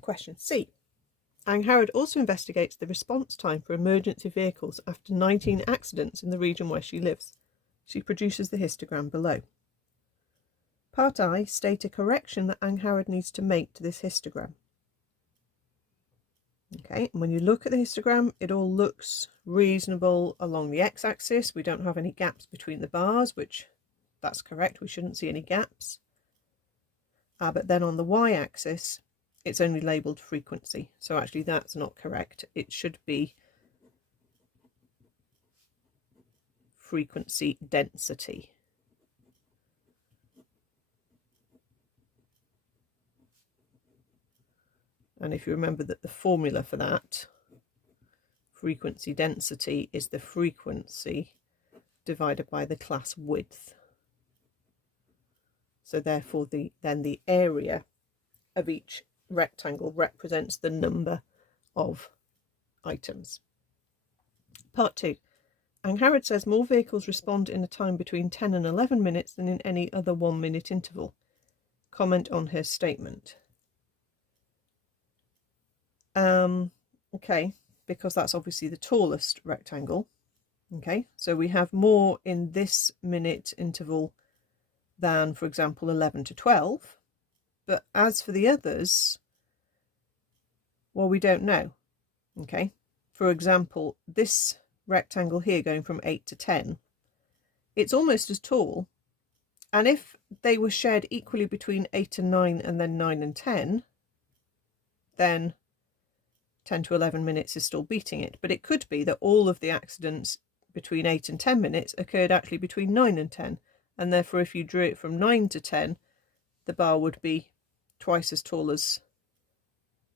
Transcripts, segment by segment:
Question C. Angharad also investigates the response time for emergency vehicles after 19 accidents in the region where she lives. She produces the histogram below. Part I, state a correction that Angharad needs to make to this histogram. Okay, and when you look at the histogram, it all looks reasonable along the x-axis. We don't have any gaps between the bars, which that's correct. We shouldn't see any gaps. But then on the y-axis, it's only labelled frequency. So actually that's not correct. It should be frequency density. And if you remember that the formula for that, frequency density is the frequency divided by the class width. So therefore then the area of each rectangle represents the number of items. Part 2. Angharad says more vehicles respond in a time between 10 and 11 minutes than in any other 1 minute interval. Comment on her statement. Okay, because that's obviously the tallest rectangle. Okay, so we have more in this minute interval than, for example, 11 to 12. But as for the others, well, we don't know. Okay, for example, this rectangle here going from 8 to 10, it's almost as tall. And if they were shared equally between 8 and 9 and then 9 and 10, then 10 to 11 minutes is still beating it. But it could be that all of the accidents between 8 and 10 minutes occurred actually between 9 and 10. And therefore, if you drew it from 9 to 10, the bar would be twice as tall as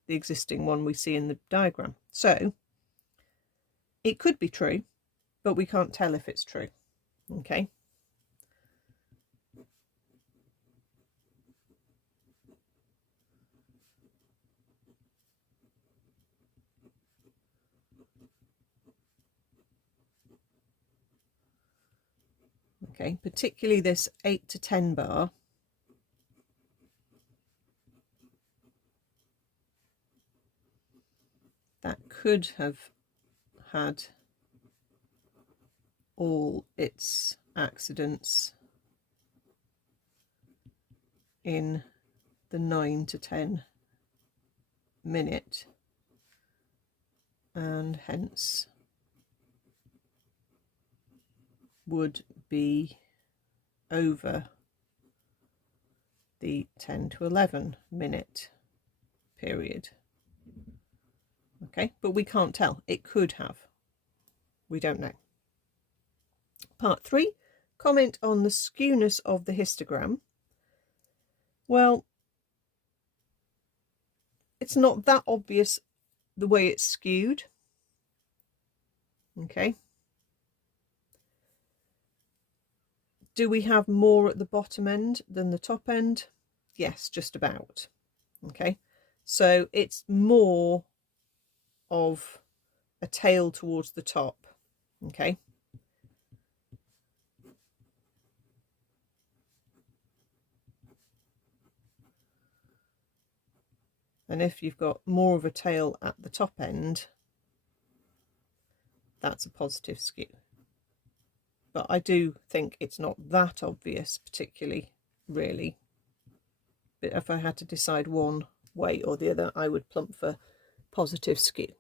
the existing one we see in the diagram. So it could be true, but we can't tell if it's true. Okay. Okay, particularly this 8 to 10 bar. That could have had all its accidents in the 9 to 10 minute, and hence would be over the 10 to 11 minute period. Okay, but we can't tell. It could have. We don't know. Part 3, comment on the skewness of the histogram. Well, it's not that obvious the way it's skewed. Okay. Do we have more at the bottom end than the top end? Yes, just about. Okay, so it's more of a tail towards the top. Okay. And if you've got more of a tail at the top end, that's a positive skew. But I do think it's not that obvious, particularly, really. But if I had to decide one way or the other, I would plump for positive skew.